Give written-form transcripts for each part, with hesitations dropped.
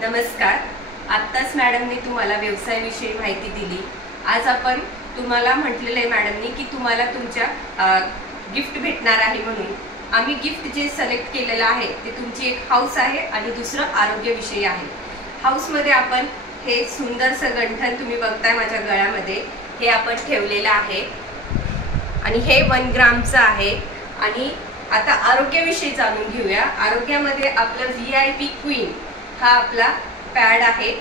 नमस्कार. आत्ताच मॅडमनी तुम्हाला व्यवसायाविषयी माहिती दिली. आज आपण तुम्हाला म्हटलेलं आहे मॅडमनी की तुम्हाला तुमच्या गिफ्ट भेटणार आहे म्हणून. आम्ही गिफ्ट जे सिलेक्ट केलेलं आहे ते तुमची एक हाऊस आहे आणि दुसरं आरोग्यविषयी आहे. हाऊसमध्ये आपण हे सुंदरसं गंठण तुम्ही बघताय माझ्या गळ्यामध्ये, हे आपण ठेवलेलं आहे आणि हे 1 ग्रामचं आहे. आणि आता आरोग्याविषयी जाणून घेऊया. आरोग्यामध्ये आपलं VIP क्वीन हा आपला पॅड आहे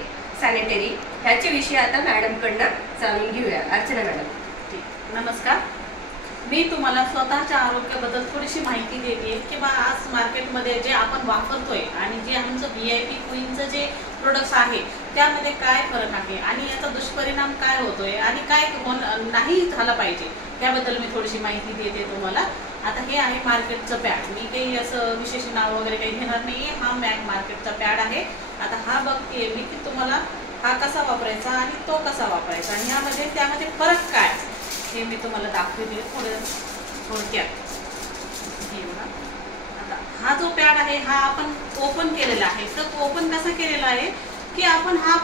सॅनिटरी. ह्याच्याविषयी आता मॅडमकडनं जाणून घेऊया. अर्चना मॅडम. नमस्कार. मी तुम्हाला स्वतःच्या आरोग्याबद्दल थोडीशी माहिती देते की बा आज मार्केटमध्ये जे आपण वापरतोय आणि जे आमचं VIP क्वीनचं जे प्रोडक्ट्स आहे त्यामध्ये काय फरक आहे आणि याचा दुष्परिणाम काय होतोय आणि काय नाही झाला पाहिजे त्याबद्दल मी थोडीशी माहिती देते तुम्हाला. आता हे आहे मार्केटचं पॅड. मी काही असं विशेष नाव वगैरे काही घेणार नाही. हा मार्केटचा पॅड आहे. आता हा बघते मी की तुम्हाला हा कसा वापरायचा आणि तो कसा वापरायचा आणि ह्यामध्ये त्यामध्ये फरक काय हे मी तुम्हाला दाखवते थोडक्यात. आता हा जो पॅड आहे हा आपण ओपन केलेला आहे. तर ओपन कसा केलेला आहे की आपण हा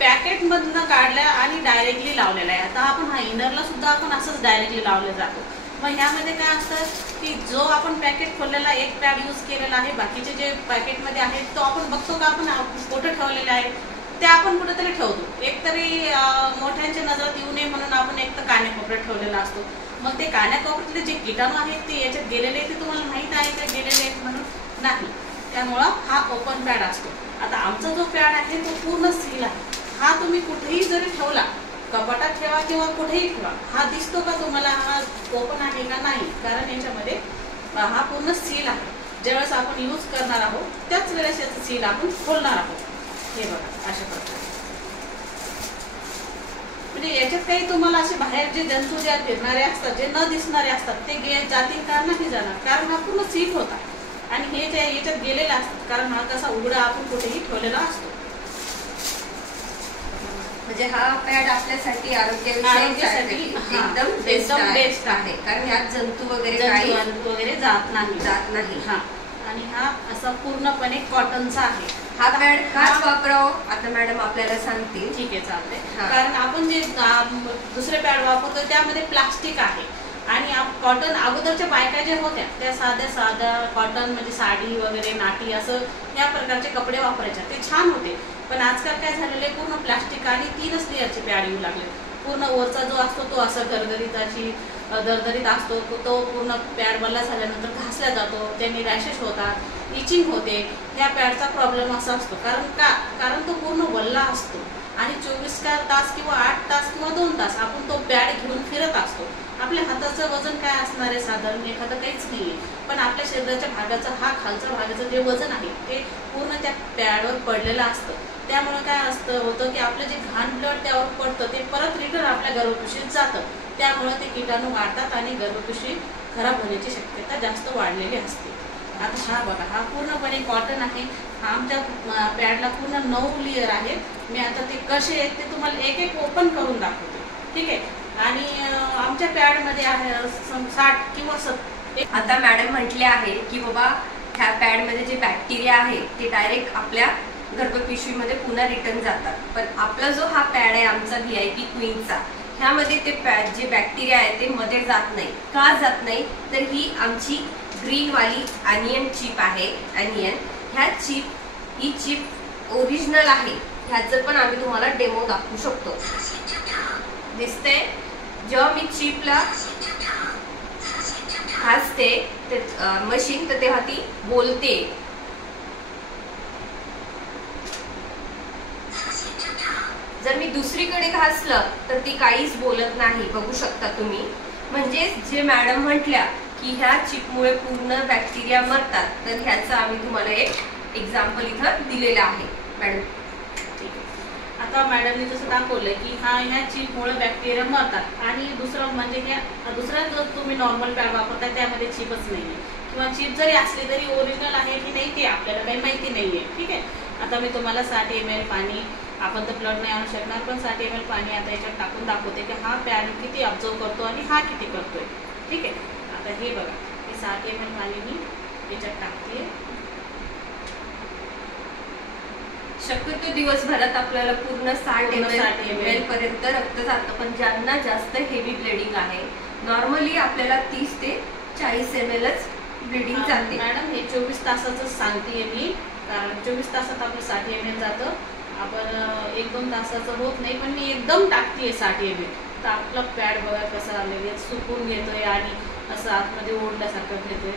पॅकेटमधनं काढला आणि डायरेक्टली लावलेला आहे. आता आपण हा इनरला सुद्धा आपण असंच डायरेक्टली लावलं जातो. मग ह्यामध्ये काय असतं की जो आपण पॅकेट खोललेला एक पॅड यूज केलेला आहे, बाकीचे जे पॅकेटमध्ये आहेत तो आपण बघतो का आपण कुठं ठेवलेले आहे ते आपण कुठेतरी ठेवतो. एकतरी मोठ्यांच्या नजरात येऊ नये म्हणून आपण एक तर कान्याकोपऱ्यात ठेवलेला असतो. मग ते कान्याकोपऱ्यातले जे किटाणू आहेत ते याच्यात गेलेले ते तुम्हाला माहीत आहे का गेलेले आहेत म्हणून नाही. त्यामुळं हा ओपन पॅड असतो. आता आमचा जो पॅड आहे तो पूर्ण सील आहे. हा तुम्ही कुठेही जरी ठेवला, कपाटात ठेवा किंवा कुठेही ठेवा, हा दिसतो का तुम्हाला हा ओपन आहे का नाही, कारण याच्यामध्ये हा पूर्ण सील आहे. ज्यावेळेस आपण यूज करणार आहोत त्याच वेळेस याचं सील आपण खोलणार आहोत. हे बघा अशा प्रकारे. म्हणजे याच्यात काही तुम्हाला असे बाहेर जे जंतू जे फिरणारे असतात, जे न दिसणारे असतात ते जातील का नाही जाणार, कारण हा पूर्ण सील होता आणि हे जे याच्यात गेलेले असतात, कारण हा कसा उघडा आपण कुठेही ठेवलेला असतो. म्हणजे हा पॅड आपल्यासाठी आरोग्याविषयी एकदम बेस्ट आहे, कारण यात जंतू वगैरे जात नाही. हा. आणि हा असा पूर्णपणे कॉटनचा आहे. हा पॅड खास वापरावं आता मॅडम आपल्याला सांगतील. ठीक आहे, चालते. कारण आपण जे दुसरे पॅड वापरतो त्यामध्ये प्लास्टिक आहे आणि कॉटन अगोदरच्या बायका ज्या होत्या त्या साध्या कॉटन म्हणजे साडी वगैरे नाटी असं या प्रकारचे कपडे वापरायचे, ते छान होते. पण आजकाल काय झालेलं आहे, पूर्ण प्लास्टिक आणि 3च लेअरचे पॅड येऊ लागले. पूर्ण वरचा जो असतो तो असा गरगरीत अशी दरदरीत असतो, तो पूर्ण पॅड वल्ला झाल्यानंतर घासला जातो, त्याने रॅशेस होतात, इचिंग होते. ह्या पॅडचा प्रॉब्लेम असा असतो कारण तो पूर्ण वल्ला असतो आणि 24 तास किंवा 8 तास किंवा 2 तास आपण तो पॅड घेऊन फिरत असतो. आपल्या हाताचं वजन काय असणार आहे, साधारण एखादं काहीच नाही आहे, पण आपल्या शरीराच्या भागाचं हा खालच्या भागाचं जे वजन आहे ते पूर्ण त्या पॅडवर पडलेलं असतं. त्यामुळे काय होतं की आपलं जे घाण ब्लड त्यावर पडतं ते परत रिटर्न आपल्या गर्भपिशवीत जातं. त्यामुळे ते किटाणू वाढतात आणि गर्भपिशवी खराब होण्याची शक्यता जास्त वाढलेली असते. आता हा बघा, हा पूर्णपणे कॉटन आहे. आमच्या पॅडला पूर्ण 9 लेअर आहेत. मी आता ते कसे आहेत ते तुम्हाला एक एक ओपन करून दाखवते. ठीक आहे. आणि आमच्या पॅडमध्ये आहे 60 किंवा 70. आता मॅडम म्हटले आहे की बाबा ह्या पॅडमध्ये जे बॅक्टेरिया आहे ते डायरेक्ट आपल्या गर्भपिशवीमध्ये पुन्हा रिटर्न जातात. पण आपला जो हा पॅड आहे आमचा VIP क्वीनचा, ह्यामध्ये ते पॅड जे बॅक्टेरिया आहे ते मध्ये जात नाही. का जात नाही तर ही आमची ग्रीनवाली अनियन चिप आहे. ही चिप ओरिजिनल आहे. ह्याचं पण आम्ही तुम्हाला डेमो दाखवू शकतो. दिसते जेव्हा मी चिपला घासते मशीन तर तेव्हा ती बोलते. जर मी दुसरीकडे घासलं तर ती काहीच बोलत नाही. बघू शकता तुम्ही. म्हणजे जे मॅडम म्हटल्या की ह्या चिपमुळे पूर्ण बॅक्टेरिया मरतात, तर ह्याचं आम्ही तुम्हाला एक एक्झाम्पल इथं दिलेलं आहे. मॅडम आता मॅडमने जसं दाखवलं की ह्या चिपमुळे बॅक्टेरिया मरतात आणि दुसरं म्हणजे दुसरा जर तुम्ही नॉर्मल पॅड वापरताय त्यामध्ये चिपच नाही आहे किंवा चिप जरी असली तरी ओरिजिनल आहे की नाही ते आपल्याला काही माहिती नाही आहे. ठीक आहे. आता मी तुम्हाला 60 ml पाणी, आपण तर प्लग नाही आणू शकणार, पण 60 ml पाणी आता याच्यात टाकून दाखवते की हा पॅड किती ऑब्झर्व करतो आणि हा किती करतोय. ठीक आहे. आता हे बघा, हे 60 ml पाणी मी याच्यात टाकते. शक्यतो दिवसभरात आपल्याला पूर्ण 60 ml पर्यंत रक्त जातं, पण ज्यांना जास्त हेवी ब्लिडिंग आहे नॉर्मली आपल्याला 30 ते 40 mlच ब्लिडिंग जाते. मॅडम हे 24 तासाचं सांगतेय मी, कारण 24 तासात आपलं 60 ml जातं. आपण 1-2 तासाचं होत नाही, पण मी एकदम टाकतेय 60 ml. तर आपला पॅड बघा कसा आलेला सुकून घेतोय आणि असं आतमध्ये ओढल्यासारखं घेतोय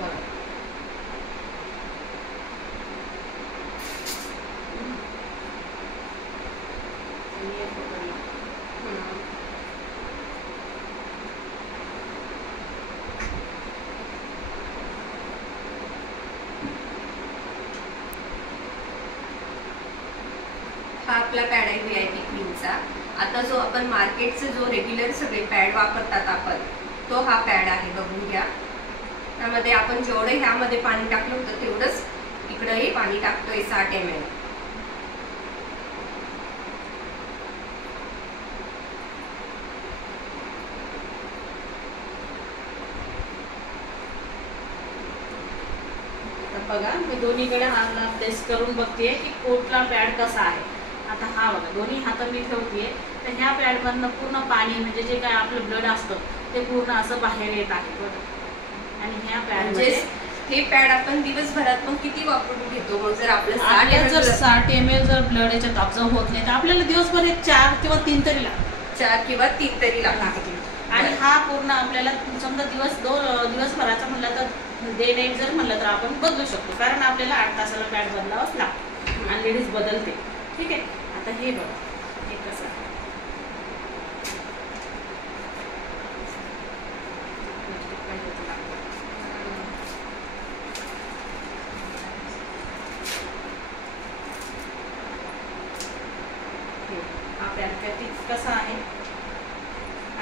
बघा. हा आपला पॅड आहे VIP क्रीमचा. आता जो आपण मार्केटचे जो रेग्युलर सगळे पॅड वापरतात आपण, तो हा पॅड आहे. बघून घ्या. त्यामध्ये आपण जेवढं ह्यामध्ये पाणी टाकलं होतं तेवढंच इकडंही पाणी टाकतोय 60 ml. बघा मी दोन्हीकडे हात प्रेस करून बघतेय की कुठला पॅड कसा आहे. आता हा बघा दोन्ही हात मी ठेवतेय, तर ह्या पॅडमधनं पूर्ण पाणी म्हणजे जे काय आपलं ब्लड असतं ते पूर्ण असं बाहेर येत आहे बघा. आणि ह्या पॅड हे पॅड आपण दिवसभरात पण किती वापरून घेतो. मग जर आपलं 60 ml जर ब्लड याच्यात ऑब्झर्व होत नाही तर आपल्याला दिवसभर 4 किंवा 3 तरी लागतात. 4 किंवा 3 तरी लागतात. आणि हा पूर्ण आपल्याला समजा दिवसभराचा म्हणलं तर डे नाईट जर म्हणलं तर आपण बदलू शकतो, कारण आपल्याला 8 तासाला पॅड बदलावंच लागतं आणि लेडीज बदलते. ठीक आहे. आता हे बघा हे कसं आहे. हा पॅड कसा आहे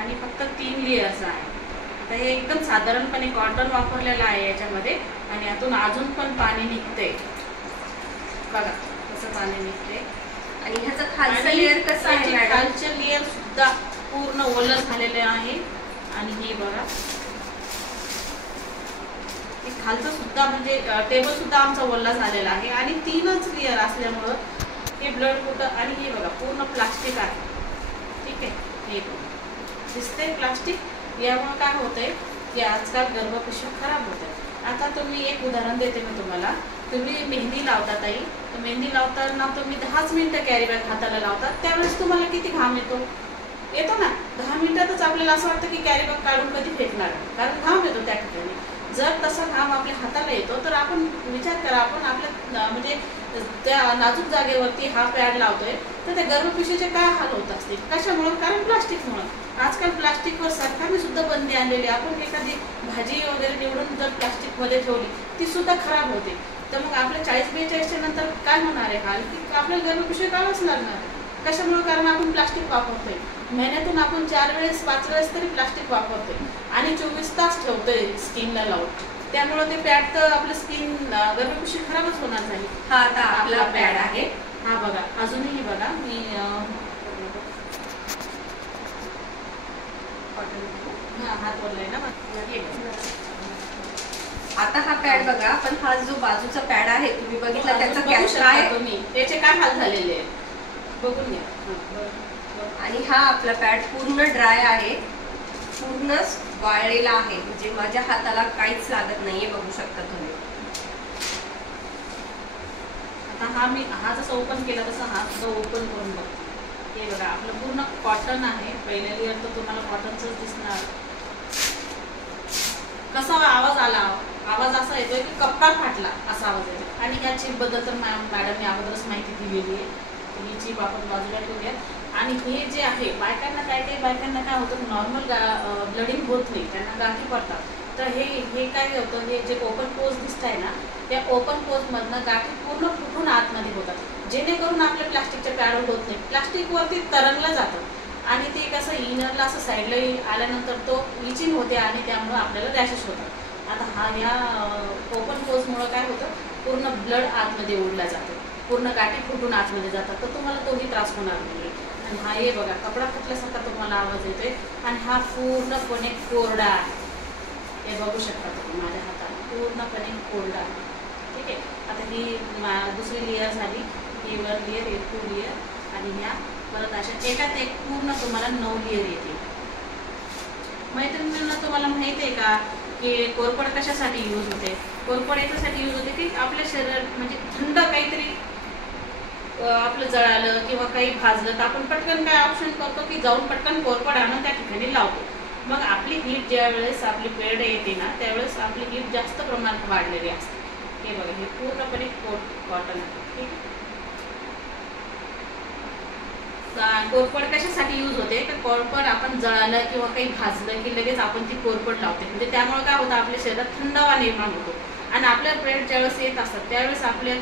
आणि फक्त 3 लेयर्स आहे. आता हे एकदम साधारणपणे कॉटन वापरलेलं आहे याच्यामध्ये आणि यातून अजून पण पाणी निघते बघा कसं पाणी निघते. आणि ह्याचा खालचा लेयर कसा आहे मॅडम? खालचे लेयर सुद्धा पूर्ण ओलं झालेले आहे. आणि हे बघा हे खालचं सुद्धा म्हणजे टेबल सुद्धा आमचा ओला झालेला आहे. आणि 3च लेयर असल्यामुळं हे ब्लड कुठं. आणि हे बघा पूर्ण प्लास्टिक आहे. ठीक आहे. हे दिसतंय प्लास्टिक. यामुळे काय होतंय की आजकाल गर्भपिशवी खराब होते. आता तुम्ही एक उदाहरण देते मी तुम्हाला. तुम्ही मेहंदी लावता ताई, तर मेहंदी लावताना तुम्ही 10 मिनिटं कॅरी बॅग हाताला लावतात, त्यावेळेस तुम्हाला किती घाम येतो ना. 10 मिनिटातच आपल्याला असं वाटतं की कॅरी बॅग काढून कधी फेकणार, कारण घाम येतो त्या ठिकाणी. जर तसा घाम आपल्या हाताला येतो तर आपण विचार करा, आपण आपल्या म्हणजे त्या नाजूक जागेवरती हा पॅड लावतोय तर त्या गर्भपिशवीचे काय हाल होत असतील. कशामुळं? कारण प्लास्टिकमुळं. आजकाल प्लास्टिकवर सरकारने सुद्धा बंदी आणलेली. आपण एखादी भाजी वगैरे निवडून जर प्लास्टिकमध्ये ठेवली ती सुद्धा खराब होते. तर मग आपल्या 40-42च्या नंतर काय होणार आहे हाल, की आपल्याला गर्भपिशवी काढावंच लागणार. कशामुळे? कारण आपण प्लास्टिक वापरतोय. महिन्यातून आपण 4 वेळेस 5 वेळेस तरी प्लास्टिक वापरतोय आणि 24 तास ठेवतोय स्किनला लावून. त्यामुळे ते पॅड तर आपलं स्किन गर्भपिशवी खराबच होणार झाली. हा आता आपला पॅड आहे. हा बघा अजूनही बघा मी हात वरलाय ना. आता हा पॅड बघा. पण हा जो बाजूचा पॅड आहे तुम्ही बघितला त्याचा काय तुम्ही त्याचे काय हाल झालेले आहेत बघून घ्या. आणि हा आपला पॅड पूर्ण ड्राय आहे, पूर्ण वाळलेला आहे. म्हणजे माझ्या हाताला काहीच लागत नाहीये. बघू शकता तुम्ही. आता हा जसं ओपन केला तसं हा सुद्धा ओपन करून बघतो. हे बघा आपलं पूर्ण कॉटन आहे. पहिल्या लेअर तर तुम्हाला कॉटनच दिसणार. कसा आवाज आला, आवाज असा येतोय की कपडा फाटला असा आवाज येतो. आणि ह्या चिप बद्दल तर मॅडमने अगोदरच माहिती दिलेली आहे. ही चिप आपण बाजूला ठेवूया. आणि हे जे आहे बायकांना काही बायकांना काय होतं, नॉर्मल ब्लडिंग होत नाही, त्यांना गाठी पडतात. तर हे काय होतं, हे जे ओपन पोज दिसत आहे ना, त्या ओपन पोजमधनं गाठी पूर्ण फुटून आतमध्ये होतात, जेणेकरून आपल्या प्लास्टिकच्या पॅडवर होत नाही. प्लास्टिकवरती तरंगलं जातं आणि ते कसं इनरला असं साईडला आल्यानंतर तो इचिंग होते आणि त्यामुळं आपल्याला रॅशेस होतात. आता ह्या ओपन पोजमुळं काय होतं, पूर्ण ब्लड आतमध्ये ओढला जातो, पूर्ण गाठी फुटून आतमध्ये जातात. तर तुम्हाला तोही त्रास होणार नाही. आणि हा हे बघा कपडा फुटल्यासारखा तुम्हाला आवाज येतोय. आणि हा पूर्णपणे कोरडा आहे. हे बघू शकता तुम्ही माझ्या हातात पूर्णपणे कोरडा आहे. ठीक आहे. आता ही दुसरी लेअर झाली. ही 1 लेअर, ही 2 लेअर आणि ह्या परत अशा एकात एक पूर्ण तुम्हाला 9 लेअर येतील. मैत्रिणींना तुम्हाला माहिती आहे का की कोरपड कशासाठी यूज होते? कोरपड याच्यासाठी यूज होते की आपल्या शरीरात म्हणजे थंड काहीतरी आपलं जळालं किंवा काही भाजलं तर आपण पटकन काय ऑप्शन करतो की जाऊन पटकन कोरपड आणून त्या ठिकाणी लावतो. मग आपली हीट ज्या वेळेस आपली पिरियड येते ना त्यावेळेस आपली हीट जास्त प्रमाणात वाढलेली असते. हे बघा, हे पूर्णपणे कॉटन आहे. ठीक आहे. कोरपड कशासाठी यूज होते तर कोरपड आपण जळालं किंवा काही भाजलं की लगेच आपण ती कोरपड लावते. म्हणजे त्यामुळे काय होतं, आपल्या शरीरात थंडावा निर्माण होतो. आणि आपल्या पिरियड ज्यावेळेस येत असतात त्यावेळेस आपल्या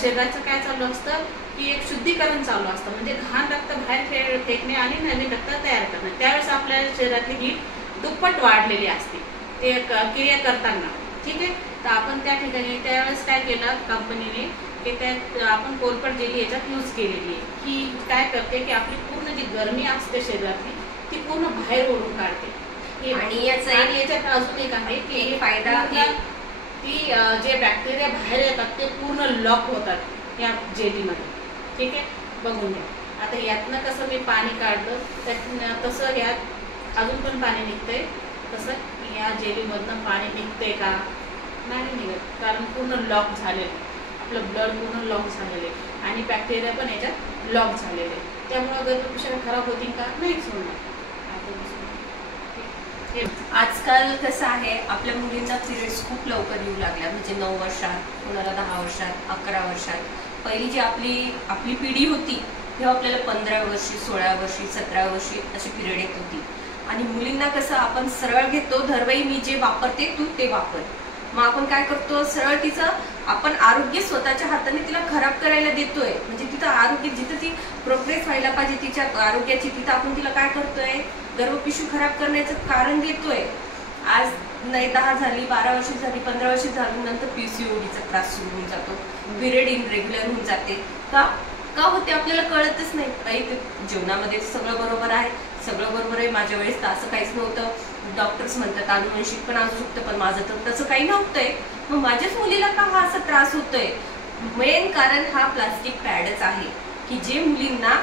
शरीराचं काय चालू असतं की एक शुद्धीकरण चालू असतं. म्हणजे घाण रक्त बाहेर फेकणे आणि नवीन रक्त तयार करणे. त्यावेळेस आपल्या शरीरातली हीट दुप्पट वाढलेली असते ते क्रिया करताना. ठीक आहे. तर आपण त्या ठिकाणी त्यावेळेस काय केलं कंपनीने की त्यात आपण कोरपड जेली याच्यात यूज केलेली आहे की काय करते की आपली पूर्ण जी गरमी असते शरीरातली ती पूर्ण बाहेर ओढून काढते. आणि याच्यात अजून एक आहे की फायदा ती जे बॅक्टेरिया बाहेर येतात ते पूर्ण लॉक होतात या जेलीमध्ये. ठीक आहे. बघून घ्या. आता यातनं कसं मी पाणी काढलं तसं यात अजून पण पाणी निघतंय. तसं या जेलीमधनं पाणी निघतंय का? नाही निघत, कारण पूर्ण लॉक झालेलं. आपलं ब्लड पूर्ण लॉक झालेलं आहे आणि बॅक्टेरिया पण याच्यात लॉक झालेले आहे. त्यामुळे गर्भपिशव्या खराब होतील का? नाहीच होणार. आजकाल कसं आहे, आपल्या मुलींना पिरियड्स खूप लवकर येऊ लागल्या. म्हणजे 9 वर्षात, कोणाला 10 वर्षात, 11 वर्षात. पहिली जी आपली पिढी होती तेव्हा आपल्याला 15 वर्षी, 16 वर्षी, 17 वर्षी अशी पिरियड येत होती. आणि मुलींना कसं आपण सरळ घेतो, धरवाई मी जे वापरते तू ते वापर. मग आपण काय करतो, सरळ तिचं आपण आरोग्य स्वतःच्या हाताने तिला खराब करायला देतोय. म्हणजे तिथं आरोग्य जिथं ती प्रोग्रेस व्हायला पाहिजे तिच्या आरोग्याची, तिथं आपण तिला काय करतोय, गर्भपिशवी खराब करण्याचं कारण देतोय. आज नाही 10 झाली, 12 वर्ष झाली, 15 वर्ष झाली, नंतर PCODचा त्रास सुरू होऊन जातो. पिरियड इनरेग्युलर होऊन जाते. का होते आपल्याला कळतच नाही. काही जेवणामध्ये सगळं बरोबर आहे, सगळं बरोबर आहे. माझ्या वेळेस तर असं काहीच नव्हतं. डॉक्टर्स म्हणतात अनुवंशिक पण असू शकतं, पण माझं तर तसं काही नव्हतंय. मग माझ्याच मुलीला का हा असा त्रास होतोय? मेन कारण हा प्लास्टिक पॅडच आहे की जे मुलींना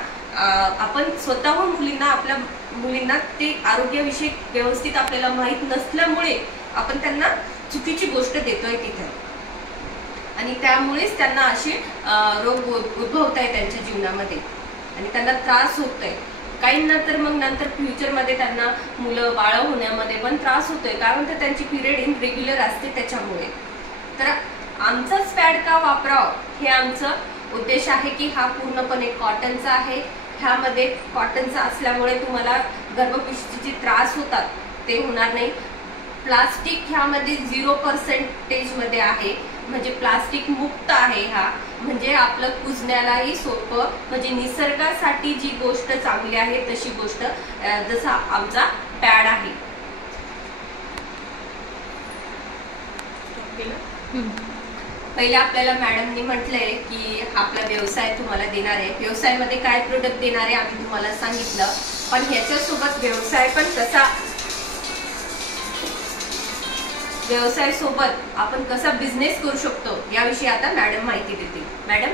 आपण स्वतःहून आपल्या मुलींना ते आरोग्याविषयी व्यवस्थित आपल्याला माहीत नसल्यामुळे आपण त्यांना चुकीची गोष्ट देतोय तिथे. आणि त्यामुळेच त्यांना असे रोग उद्भवत आहे त्यांच्या जीवनामध्ये आणि त्यांना त्रास होतोय. काहींना तर मग नंतर फ्युचरमध्ये त्यांना मुलं बाळ होण्यामध्ये पण त्रास होतोय. कारण तर त्यांची पिरियड इनरेग्युलर असते त्याच्यामुळे. तर आमचाच पॅड का वापरावं हे आमचं उद्देश आहे की हा पूर्णपणे कॉटनचा आहे. ह्यामध्ये कॉटनचा असल्यामुळे तुम्हाला गर्भपिशवीचे त्रास होतात ते होणार नाही. प्लास्टिक ह्यामध्ये 0% मध्ये आहे. म्हणजे प्लास्टिक मुक्त आहे हा. म्हणजे आपलं कुजण्यालाही सोपं. म्हणजे निसर्गासाठी जी गोष्ट चांगली आहे तशी गोष्ट जसा आमचा पॅड आहे. पहिले आपल्याला मॅडमनी म्हटलंय की आपला व्यवसाय तुम्हाला देणार आहे. व्यवसायामध्ये काय प्रोडक्ट देणार आहे आम्ही तुम्हाला सांगितलं. पण ह्याच्यासोबत व्यवसाय सोबत आपण कसा बिझनेस करू शकतो याविषयी आता मॅडम माहिती देतील. मॅडम.